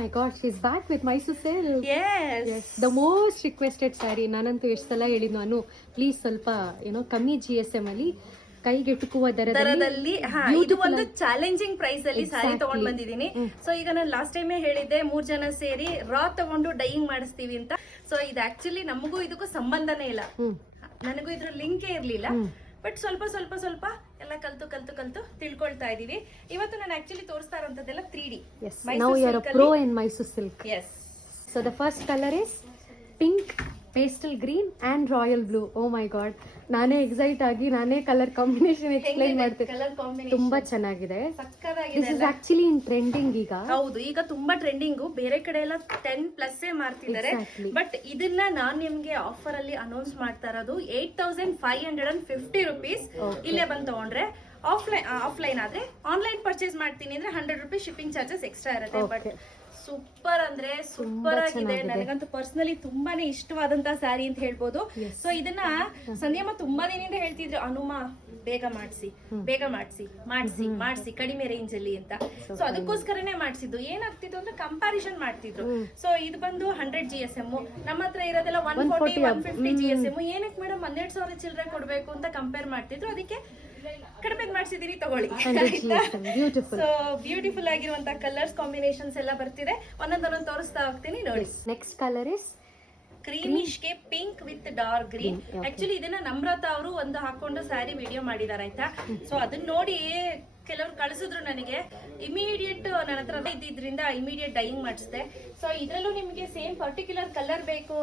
My God, she's back with Mysore silk. Yes. Yes, the most requested saree. ನಾನಂತೂ ಎಷ್ಟು ಸಲ ಹೇಳಿದ್ನು ನಾನು please ಸ್ವಲ್ಪ ಕಮ್ಮಿ GSM ಅಲ್ಲಿ ಕೈಗೆಟುಕುವ ದರದಲ್ಲಿ ಇದು ಒಂದು ಚಾಲೆಂಜಿಂಗ್ ಪ್ರೈಸ್ ಅಲ್ಲಿ ಸಾರಿ ತಗೊಂಡ್ ಬಂದಿದ್ದೀನಿ. ಸೊ ಈಗ ನಾನು ಲಾಸ್ಟ್ ಟೈಮೇ ಹೇಳಿದ್ದೆ 3 ಜನ ಸೇರಿ ರಾ ತಗೊಂಡು ಡೈಯಿಂಗ್ ಮಾಡಿಸ್ತೀವಿ ಅಂತ. ಸೊ ಇದು ಆಕ್ಚುಲಿ ನಮಗೂ ಇದಕ್ಕೂ ಸಂಬಂಧನೇ ಇಲ್ಲ, ನನಗೂ ಇದ್ರ ಲಿಂಕೇ ಇರ್ಲಿಲ್ಲ. ಬಟ್ ಸ್ವಲ್ಪ ಸ್ವಲ್ಪ ಸ್ವಲ್ಪ ಎಲ್ಲ ಕಲ್ತು ತಿಳ್ಕೊಳ್ತಾ ಇದೀವಿ. ಇವತ್ತು ನಾನು ಆಕ್ಚುಲಿ ತೋರಿಸ್ತಾ ಇರೋಂಥದ್ದೆಲ್ಲ 3D. Yes, now you are a pro in Mysore silk. Yes. So the first color is pink, pastel green and royal blue. Oh my god, ನಾನೇ ಎಕ್ಸೈಟ್ ಆಗಿ ನಾನೇ ಕಲರ್ ಕಾಂಬಿನೇಷನ್ ಎಕ್ಸ್ಪ್ಲೈನ್ ಮಾಡ್ತೀನಿ. ಕಲರ್ ಕಾಂಬಿನೇಷನ್ ತುಂಬಾ ಚೆನ್ನಾಗಿದೆ. ಸಕ್ಕತ್ತಾಗಿದೆ. This is actually in trending ಈಗ. ಹೌದು, ಈಗ ತುಂಬಾ ಟ್ರೆಂಡಿಂಗ್. ಬೇರೆ ಕಡೆ ಎಲ್ಲ 10+ ಮಾರ್ತಿದ್ದಾರೆ. ಬಟ್ ಇದನ್ನ ನಾನ್ ನಿಮ್ಗೆ ಆಫರ್ ಅಲ್ಲಿ ಅನೌನ್ಸ್ ಮಾಡ್ತಾ ಇರೋದು 8550 rupees. ಇಲ್ಲೇ ಬಂದು ತಗೊಂಡ್ರೆ. ಆಫ್ಲೈನ್ ಆದ್ರೆ, ಆನ್ಲೈನ್ ಪರ್ಚೇಸ್ ಮಾಡ್ತೀನಿ ಅಂದ್ರೆ 100 rupees ಶಿಪ್ಪಿಂಗ್ ಚಾರ್ಜಸ್ ಎಕ್ಸ್ಟ್ರಾ ಇರುತ್ತೆ. ಬಟ್ ಸೂಪರ್ ಅಂದ್ರೆ ಸೂಪರ್ ಆಗಿದೆ. ನನಗಂತೂ ಪರ್ಸನಲಿ ತುಂಬಾನೇ ಇಷ್ಟವಾದಂತ ಸ್ಯಾರಿ ಅಂತ ಹೇಳ್ಬೋದು. ಸೊ ಇದನ್ನ ಸಂಧ್ಯಮ್ಮ ತುಂಬಾ ದಿನದಿಂದ ಹೇಳ್ತಿದ್ರು, ಹನುಮ ಬೇಗ ಮಾಡಿಸಿ ಕಡಿಮೆ ರೇಂಜ್ ಅಲ್ಲಿ ಅಂತ. ಸೊ ಅದಕ್ಕೋಸ್ಕರನೇ ಮಾಡಿಸಿದ್ದು. ಏನಾಗ್ತಿತ್ತು ಅಂದ್ರೆ ಕಂಪಾರಿಸನ್ ಮಾಡ್ತಿದ್ರು. ಸೊ ಇದು ಬಂದು 100 GSM, ನಮ್ಮ ಹತ್ರ ಇರೋದೆಲ್ಲ 140-150 GSM. ಏನಕ್ಕೆ ಮೇಡಮ್ 12,000 ಚಿಲ್ಲರೆ ಕೊಡ್ಬೇಕು ಅಂತ ಕಂಪೇರ್ ಮಾಡ್ತಿದ್ರು. ಅದಕ್ಕೆ ಕಡಿಮೆ ಮಾಡಿಸಿದೀನಿ, ತಗೊಳ್ಳಿ. ಸೊ ಬ್ಯೂಟಿಫುಲ್ ಆಗಿರುವಂತ ಕಲರ್ಸ್ ಕಾಂಬಿನೇಷನ್ಸ್ ಎಲ್ಲ ಬರ್ತಿದೆ. ಒಂದೊಂದೊಂದು ತೋರಿಸ್ತಾ ಹೋಗ್ತೀನಿ, ನೋಡಿ. ನೆಕ್ಸ್ಟ್ ಕಲರ್ ಇಸ್ ಕ್ರೀಮಿಶ್ ಗೆ pink with dark green. Actually ಇದನ್ನ ನಮ್ರತಾ ಅವರು ಒಂದು ಹಾಕೊಂಡು ಸ್ಯಾರಿ ವಿಡಿಯೋ ಮಾಡಿದಾರೆ ಆಯ್ತಾ. ಸೊ ಅದನ್ನ ನೋಡಿ ಕೆಲವರು ಕಳಿಸಿದ್ರು ನನಗೆ. ಇಮಿಡಿಯೇಟ್ ನನ್ನ ಹತ್ರ ಇದ್ದಿದ್ರಿಂದ ಇಮಿಡಿಯೇಟ್ ಡೈಯಿಂಗ್ ಮಾಡಿಸಿದೆ. ಸೊ ಇದ್ರಲ್ಲೂ ನಿಮ್ಗೆ ಸೇಮ್ ಪರ್ಟಿಕ್ಯುಲರ್ ಕಲರ್ ಬೇಕು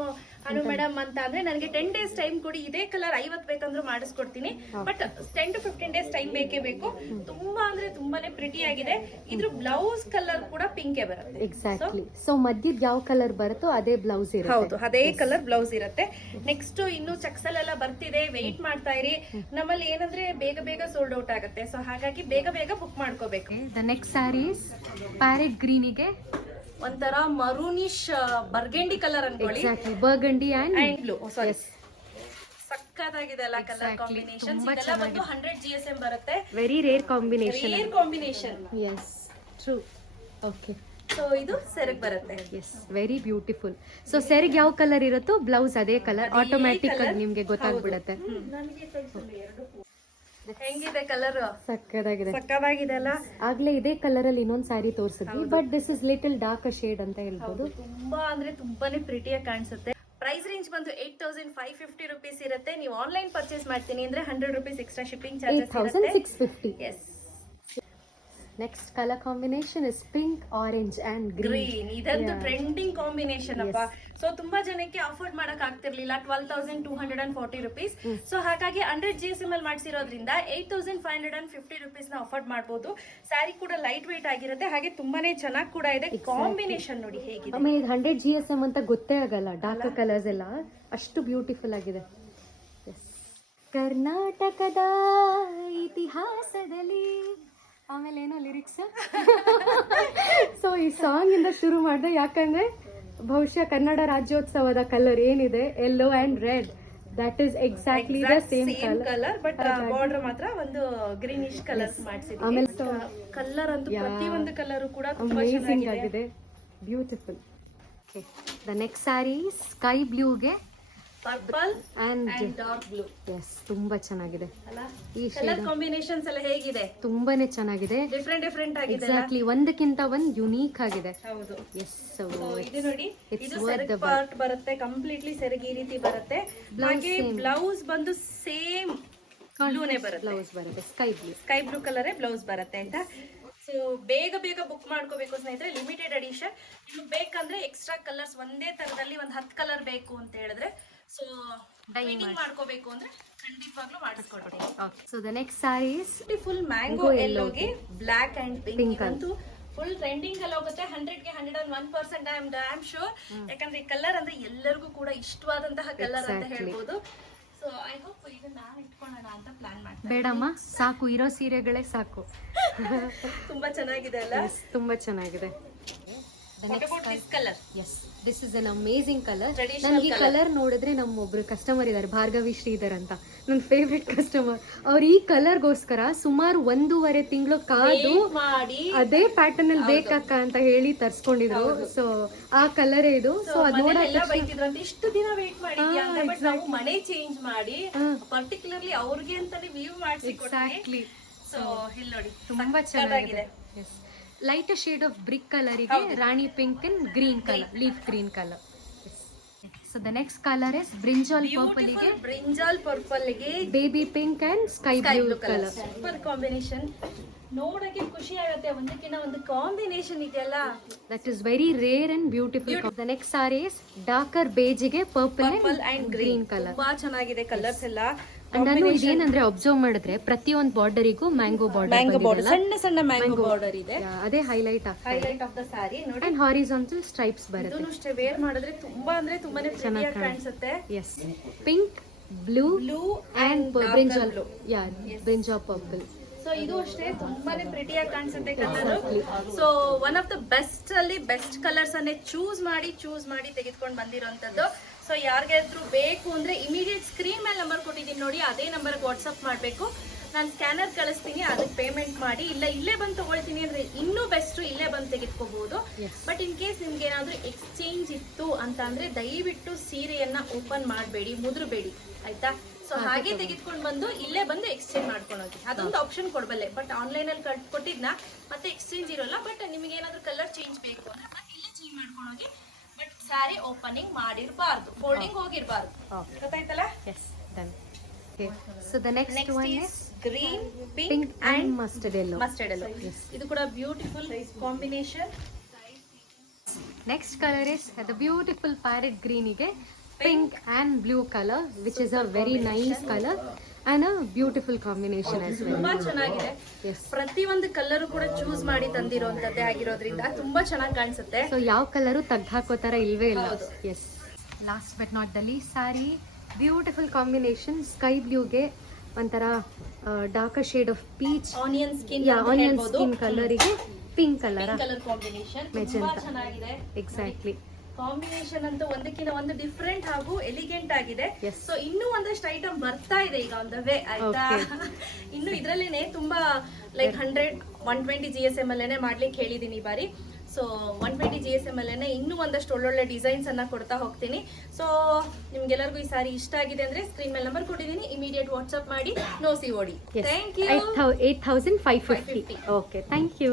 ಅನು ಮೇಡಮ್ ಅಂತ ಅಂದ್ರೆ ನನಗೆ 10 days ಟೈಮ್ ಕೊಡಿ. ಇದೇ ಕಲರ್ 50 ಬೇಕಂದ್ರೂ ಮಾಡಿಸ್ಕೊಡ್ತೀನಿ. ಬಟ್ 10 to 15 days ಟೈಮ್ ಬೇಕೇ ಬೇಕು. ತುಂಬಾ ಅಂದ್ರೆ ತುಂಬಾನೇ ಪ್ರಿಟಿ ಆಗಿದೆ. ಇದ್ರ ಬ್ಲೌಸ್ ಕಲರ್ ಕೂಡ ಪಿಂಕ್ ಬರುತ್ತೆ. ಎಕ್ಸಾಕ್ಟ್ಲಿ. ಸೊ ಮಧ್ಯದ ಯಾವ ಕಲರ್ ಬರುತ್ತೋ ಅದೇ ಬ್ಲೌಸ್ ಇರುತ್ತೆ. ಹೌದು, ಅದೇ ಕಲರ್ ಬ್ಲೌಸ್ ಇರುತ್ತೆ. ನೆಕ್ಸ್ಟ್ ಇನ್ನು ಚಕ್ಸಲ್ ಎಲ್ಲ ಬರ್ತಿದೆ, ವೆಯ್ಟ್ ಮಾಡ್ತಾ ಇರಿ. ನಮ್ಮಲ್ಲಿ ಏನಂದ್ರೆ ಬೇಗ ಸೋಲ್ಡ್ ಔಟ್ ಆಗುತ್ತೆ. ಸೊ ಹಾಗಾಗಿ ಬೇಗ ಬುಕ್ ಮಾಡ್ಕೋಬೇಕು. The next saree is parrot green ಗೆ ಒಂಥರ ಮರೂನಿಶ್ ಬರ್ಗಂಡಿ ಕಲರ್ ಅನ್ಕೊಳ್ಳಿ. Exactly, burgundy and blue. Saree, ಸಕ್ಕತ್ತಾಗಿದೆ ಅಲ್ಲ ಕಲರ್ ಕಾಂಬಿನೇಷನ್. ಇದೆಲ್ಲ ಬಂದು 100 GSM ಬರುತ್ತೆ. Very rare combination. Yes, true. Okay. So ಇದು ಸೆರಗ್ ಬರುತ್ತೆ. Yes, very beautiful. ಸೊ ಸೆರಗ್ ಯಾವ ಕಲರ್ ಇರುತ್ತೋ ಬ್ಲೌಸ್ ಅದೇ ಕಲರ್ ಆಟೋಮ್ಯಾಟಿಕ್ ಆಗಿ ನಿಮ್ಗೆ ಗೊತ್ತಾಗ್ಬಿಡತ್ತೆ. ಹೆಂಗಿದೆ ಕಲರ್? ಸಕ್ಕದಾಗಿದೆ ಅಲ್ಲ. ಆಗ್ಲೇ ಇದೇ ಕಲರ್ ಅಲ್ಲಿ ಇನ್ನೊಂದ್ ಸ್ಯಾರಿ ತೋರಿಸಿದ್ವಿ, but this is little dark shade ಅಂತ ಹೇಳ್ಬೋದು. ತುಂಬಾ ಅಂದ್ರೆ ತುಂಬಾನೇ ಪ್ರಿಟಿಯಾಗಿ ಕಾಣಿಸುತ್ತೆ. ಪ್ರೈಸ್ ರೇಂಜ್ ಬಂದು 8550 rupees ಇರುತ್ತೆ. ನೀವು ಆನ್ಲೈನ್ ಪರ್ಚೇಸ್ ಮಾಡ್ತೀನಿ ಅಂದ್ರೆ 100 rupees ಎಕ್ಸ್ಟ್ರಾ ಶಿಪ್ಪಿಂಗ್ ಚಾರ್ಜಸ್ ಇರುತ್ತೆ. 8650. Yes. Next colour combination is pink, orange and green. ಇದಂತೂ ಟ್ರೆಂಡಿಂಗ್ ಕಾಂಬಿನೇಷನ್ ಅಪ್ಪ. ಸೊ ತುಂಬಾ ಜನಕ್ಕೆ ಅಫೋರ್ಡ್ ಮಾಡಕ್ ಆಗ್ತಿರ್ಲಿಲ್ಲ 12,240 rupees. ಸೊ ಹಾಗಾಗಿ 100 GSM ಅಲ್ಲಿ ಮಾಡಿಸಿರೋದ್ರಿಂದ 8550 rupees ನ ಅಫೋರ್ಡ್ ಮಾಡಬಹುದು. ಸ್ಯಾರಿ ಕೂಡ ಲೈಟ್ ವೇಟ್ ಆಗಿರುತ್ತೆ, ಹಾಗೆ ತುಂಬಾನೇ ಚೆನ್ನಾಗಿ ಕೂಡ ಇದೆ. ಕಾಂಬಿನೇಷನ್ ನೋಡಿ ಹೇಗಿದೆ. ಆಮೇಲೆ 100 GSM ಅಂತ ಗೊತ್ತೇ ಆಗಲ್ಲ, ಡಾರ್ಕ್ ಕಲರ್ಸ್ ಎಲ್ಲ ಅಷ್ಟು ಬ್ಯೂಟಿಫುಲ್ ಆಗಿದೆ. ಕರ್ನಾಟಕದ ಇತಿಹಾಸದಲ್ಲಿ ಆಮೇಲೆ ಏನೋ ಲಿರಿಕ್ಸ್. ಸೊ ಈ ಸಾಂಗ್ ಇಂದ ಶುರು ಮಾಡಿದೆ, ಯಾಕಂದ್ರೆ ಬಹುಶಃ ಕನ್ನಡ ರಾಜ್ಯೋತ್ಸವದ ಕಲರ್ ಏನಿದೆ yellow and red, that is exactly the same colour. But border ಮಾತ್ರ ಒಂದು ಗ್ರೀನಿಶ್ ಕಲರ್ಸ್ ಮಾಡಿಸಿದ್ವಿ. ಆಮೇಲೆ ಕಲರ್ ಅಂತೂ ಪ್ರತಿಯೊಂದು ಕಲರ್ ಕೂಡ ತುಂಬಾ ಅಮೇಜಿಂಗ್ ಆಗಿದೆ, beautiful. Okay, the next saree sky ಬ್ಲೂಗೆ purple and dark blue. Yes, ತುಂಬಾ ಚೆನ್ನಾಗಿದೆ ಅಲ್ಲ. ಈ ಕಲರ್ ಕಾಂಬಿನೇಷನ್ಸ್ ಎಲ್ಲ ಹೇಗಿದೆ? ತುಂಬಾನೇ ಚೆನ್ನಾಗಿದೆ, ಡಿಫರೆಂಟ್ ಆಗಿದೆ. ಎಕ್ಸಾಕ್ಟ್ಲಿ, ಒಂದಕ್ಕಿಂತ ಒಂದು ಯುನೀಕ್ ಆಗಿದೆ. ಹೌದು. ಎಸ್. ಸೊ ಇದು ನೋಡಿ, ಇದು ಸೆರಗ್ ಪಾರ್ಟ್ ಬರುತ್ತೆ, ಕಂಪ್ಲೀಟ್ಲಿ ಸೆರಗ್ ಈ ರೀತಿ ಬರುತ್ತೆ. ಹಾಗೆ ಬ್ಲೌಸ್ ಬಂದು ಸೇಮ್ ಬ್ಲೂನೇ ಬರುತ್ತೆ. ಬ್ಲೌಸ್ ಬರುತ್ತೆ ಸ್ಕೈ ಬ್ಲೂ ಕಲರೇ ಬ್ಲೌಸ್ ಬರುತ್ತೆ ಆಯ್ತಾ. ಸೊ ಬೇಗ ಬುಕ್ ಮಾಡ್ಕೋಬೇಕು ಸ್ನೇಹಿತರೆ, ಲಿಮಿಟೆಡ್ ಎಡಿಷನ್. ನಿಮ್ಗೆ ಬೇಕಂದ್ರೆ ಎಕ್ಸ್ಟ್ರಾ ಕಲರ್ಸ್ ಒಂದೇ ತರದಲ್ಲಿ ಒಂದು 10 ಕಲರ್ ಬೇಕು ಅಂತ ಹೇಳಿದ್ರೆ, ಸೊ ಡೈಯಿಂಗ್ ಮಾಡ್ಕೋಬೇಕು ಅಂದ್ರೆ ಖಂಡಿತವಾಗ್ಲೂ ಮಾಡಿಸ್ಕೊಡ್ತೀನಿ. So the next saree is full mango ಯೆಲ್ಲೋಗೆ ಬ್ಲಾಕ್ ಅಂಡ್ ಪಿಂಕ್ ಅಂತೂ ಫುಲ್ ಟ್ರೆಂಡಿಂಗ್ ಅಲ್ಲಿ ಹೋಗುತ್ತೆ. 100ಗೆ 101% ಐ ಆಮ್ ಶೂರ್. ಯಾಕಂದ್ರೆ ಈ ಕಲರ್ ಅಂದ್ರೆ ಎಲ್ಲರಿಗೂ ಕೂಡ ಇಷ್ಟವಾದಂತಹ ಕಲರ್ ಅಂತ ಹೇಳ್ಬೋದು. ಸೊ ಐ ಹೋಪ್ ಇದನ್ನ ಇಟ್ಕೊಳ್ಳೋಣ ಅಂತ ಪ್ಲಾನ್ ಮಾಡ್ತೀನಿ. ಬೇಡಮ್ಮ, ಸಾಕು, ಇರೋ ಸೀರೆಗಳೇ ಸಾಕು. ತುಂಬಾ ಚೆನ್ನಾಗಿದೆ ಅಲ್ಲ? ತುಂಬಾ ಚೆನ್ನಾಗಿದೆ. What about this colour? Yes, this is an amazing colour. Traditional ನನ್ಗೆ ಈ ಕಲರ್ ನೋಡಿದ್ರೆ ನಮ್ಮೊಬ್ರು ಕಸ್ಟಮರ್ ಇದ್ದಾರೆ, ಭಾರ್ಗವಿ ಶ್ರೀಧರ್ ಅಂತ, ನನ್ನ ಫೇವ್ರೆಟ್ ಕಸ್ಟಮರ್. ಅವ್ರು ಈ ಕಲರ್ಗೋಸ್ಕರ ಸುಮಾರು 1.5 ತಿಂಗಳು ಕಾದು ಮಾಡಿ ಅದೇ ಪ್ಯಾಟರ್ನ್ ಅಲ್ಲಿ ಬೇಕಕ್ಕ ಅಂತ ಹೇಳಿ ತರ್ಸ್ಕೊಂಡಿದ್ರು. ಸೊ ಆ ಕಲರೇ ಇದು. ಸೊ ಅದ್ ಮನೆಯಲ್ಲ ಬೈತಿದ್ರಂತೆ ಇಷ್ಟು ದಿನ ವೇಟ್ ಮಾಡಿದ್ಯಾ ಅಂತ. ಬಟ್ ನಾವು ಮನೆ ಚೇಂಜ್ ಮಾಡಿ ಪರ್ಟಿಕ್ಯುಲರ್ಲಿ ಅವ್ರಿಗೆ ಅಂತಾನೆ ವ್ಯೂ ಮಾಡಿಸಿ ಎಕ್ಸಾಕ್ಟ್ಲಿ. ಸೊ ಇಲ್ಲಿ ನೋಡಿ ತುಂಬಾ ಚೆನ್ನಾಗಿದೆ. ಲೈಟ್ ಶೇಡ್ ಆಫ್ ಬ್ರಿಕ್ ಕಲರಿಗೆ rani pink and green colour, leaf green colour. So the next colour is brinjal purple ಗೆ ಬ್ರಿಂಜಾಲ್ ಪರ್ಪಲ್ ಗೆ baby pink and sky blue colour. Super combination. ನೋಡಕ್ಕೆ ಖುಷಿ ಆಗುತ್ತೆ, ಒಂದಕ್ಕಿಂತ ಒಂದು ಕಾಂಬಿನೇಷನ್ ಇದೆಯಲ್ಲ. That is very rare and beautiful. The next saree is darker beige ಗೆ purple and green colour. ತುಂಬಾ ಚೆನ್ನಾಗಿದೆ ಕಲರ್ಸ್ ಎಲ್ಲ. ನಾನು ಇದೇನಂದ್ರೆ ಅಬ್ಸರ್ವ್ ಮಾಡಿದ್ರೆ ಪ್ರತಿಯೊಂದು ಬಾರ್ಡರಿಗೂ ಮ್ಯಾಂಗೋ ಬಾರ್ಡರ್, ಸಣ್ಣ ಸಣ್ಣ ಮ್ಯಾಂಗೋ ಬಾರ್ಡರ್ ಇದೆ. ಅದೇ ಹೈಲೈಟ್ ಆಗ್ತದೆ. ಹೈಲೈಟ್ ಆಫ್ ದ ಸಾರಿ ನೋಡಿ. ಅಂಡ್ ಹಾರಿಜಾಂಟಲ್ ಸ್ಟ್ರೈಪ್ಸ್ ಬರುತ್ತೆ. ಇದನ್ನು ಅಷ್ಟೇ ವೇರ್ ಮಾಡಿದ್ರೆ ತುಂಬಾ ಅಂದ್ರೆ ತುಂಬಾನೇ ಚೆನ್ನಾಗಿ ಕಾಣಿಸುತ್ತೆ. Yes, pink, blue blue and brinjal, yeah brinjal purple. So ಇದು ಅಷ್ಟೇ ತುಂಬಾನೇ ಪ್ರಿಟಿಯಾಗಿ ಕಾಣಿಸುತ್ತೆ colour. So one of the best ಅಲ್ಲಿ ಬೆಸ್ಟ್ ಕಲರ್ಸ್ ಅನ್ನೇ ಚೂಸ್ ಮಾಡಿ ತೆಗೆದುಕೊಂಡು ಬಂದಿರೋಂಥದ್ದು. ಸೊ ಯಾರಿಗಾದ್ರೂ ಬೇಕು ಅಂದ್ರೆ ಇಮಿಡಿಯೇಟ್ ಸ್ಕ್ರೀನ್ ಮೇಲೆ ನಂಬರ್ ಕೊಟ್ಟಿದ್ದೀನಿ ನೋಡಿ, ಅದೇ ನಂಬರ್ಗೆ ವಾಟ್ಸಪ್ ಮಾಡಬೇಕು. ನಾನು ಸ್ಕ್ಯಾನರ್ ಕಳಿಸ್ತೀನಿ, ಅದಕ್ಕೆ ಪೇಮೆಂಟ್ ಮಾಡಿ. ಇಲ್ಲ ಇಲ್ಲೇ ಬಂದು ತಗೊಳ್ತೀನಿ ಅಂದ್ರೆ ಇನ್ನೂ ಬೆಸ್ಟ್, ಇಲ್ಲೇ ಬಂದು ತೆಗೆದುಕೋಬಹುದು. ಬಟ್ ಇನ್ ಕೇಸ್ ನಿಮ್ಗೆ ಏನಾದ್ರೂ ಎಕ್ಸ್ಚೇಂಜ್ ಇತ್ತು ಅಂತ ಅಂದ್ರೆ ದಯವಿಟ್ಟು ಸೀರೆಯನ್ನ ಓಪನ್ ಮಾಡಬೇಡಿ, ಮುದ್ರಬೇಡಿ, ಆಯ್ತಾ? ಸೊ ಹಾಗೆ ತೆಗೆದುಕೊಂಡು ಬಂದು ಇಲ್ಲೇ ಬಂದು ಎಕ್ಸ್ಚೇಂಜ್ ಮಾಡ್ಕೊಂಡು ಹೋಗಿ, ಅದೊಂದು ಆಪ್ಷನ್ ಕೊಡಬಲ್ಲೆ. ಬಟ್ ಆನ್ಲೈನ್ ಅಲ್ಲಿ ಕೊಟ್ಟಿದ್ನ ಮತ್ತೆ ಎಕ್ಸ್ಚೇಂಜ್ ಇರೋಲ್ಲ. ಬಟ್ ನಿಮಗೆ ಏನಾದ್ರೂ ಕಲರ್ ಚೇಂಜ್ ಬೇಕು ಅಂದ್ರೆ ಮತ್ತೆ ಇಲ್ಲೇ ಚೇಂಜ್ ಮಾಡ್ಕೊಂಡು ಹೋಗಿ. ಬಟ್ ಸ್ಯಾರಿ ಓಪನಿಂಗ್ ಮಾಡಿರಬಾರ್ದು, ಫೋಲ್ಡಿಂಗ್ ಹೋಗಿರಬಾರ್ದು. ಗೊತ್ತಾಯ್ತಲ್ಲ? Yes, done. Okay, so the next one is green, pink and mustard yellow. Mustard yellow. Yes. ಇದು ಕೂಡ beautiful combination. Next color is the beautiful parrot green ಗೆ pink and blue color, which is a very nice color and a beautiful combination as well. ತುಂಬಾ ಚೆನ್ನಾಗಿದೆ. Yes. ಪ್ರತಿ ಒಂದು colour ಕೂಡ choose ಮಾಡಿ ತಂದಿರೋಂತದ್ದೇ ಆಗಿರೋದ್ರಿಂದ ತುಂಬಾ ಚೆನ್ನಾಗಿ ಕಾಣಿಸುತ್ತೆ. ಸೊ ಯಾವ ಕಲರು ತೆಗ್ದು ಹಾಕೋ ತರ ಇಲ್ವೇ ಇಲ್ಲ. Yes, last but not the least saree beautiful combination. Sky ಬ್ಲೂಗೆ ಒಂಥರ darker shade of peach, onion skin, onion skin ಕಲರಿಗೆ ಪಿಂಕ್ ಕಲರ್ ಕಾಂಬಿನೇಷನ್ ತುಂಬಾ ಮೆಜೆಂಟಾ. ಚೆನ್ನಾಗಿದೆ. ಎಕ್ಸಾಕ್ಟ್ಲಿ. ಕಾಂಬಿನೇಷನ್ ಅಂತೂ ಒಂದಕ್ಕಿಂತ ಒಂದು ಡಿಫ್ರೆಂಟ್ ಹಾಗೂ ಎಲಿಗೆಂಟ್ ಆಗಿದೆ. Yes. ಸೊ ಇನ್ನೂ ಒಂದಷ್ಟು ಐಟಮ್ ಬರ್ತಾ ಇದೆ ಈಗ ಆನ್ ದ ವೇ, ಆಯ್ತಾ? ಇನ್ನು ಇದ್ರಲ್ಲೇನೆ ತುಂಬಾ ಲೈಕ್ 100-120 GSM ಅಲ್ಲೇನೆ ಮಾಡ್ಲಿಕ್ಕೆ ಹೇಳಿದೀನಿ ಈ ಬಾರಿ. ಸೊ 120 GSM ಅಲ್ಲೇನೆ ಇನ್ನೂ ಒಂದಷ್ಟು ಒಳ್ಳೊಳ್ಳೆ ಡಿಸೈನ್ಸ್ ಅನ್ನ ಕೊಡ್ತಾ ಹೋಗ್ತೀನಿ. ಸೊ ನಿಮ್ಗೆಲ್ಲರಿಗೂ ಈ ಸಾರಿ ಇಷ್ಟ ಆಗಿದೆ ಅಂದ್ರೆ ಸ್ಕ್ರೀನ್ ಮೇಲೆ ನಂಬರ್ ಕೊಟ್ಟಿದ್ದೀನಿ, ಇಮಿಡಿಯೇಟ್ ವಾಟ್ಸ್ಆಪ್ ಮಾಡಿ, no COD. Thank you. 8,550. Okay, thank you.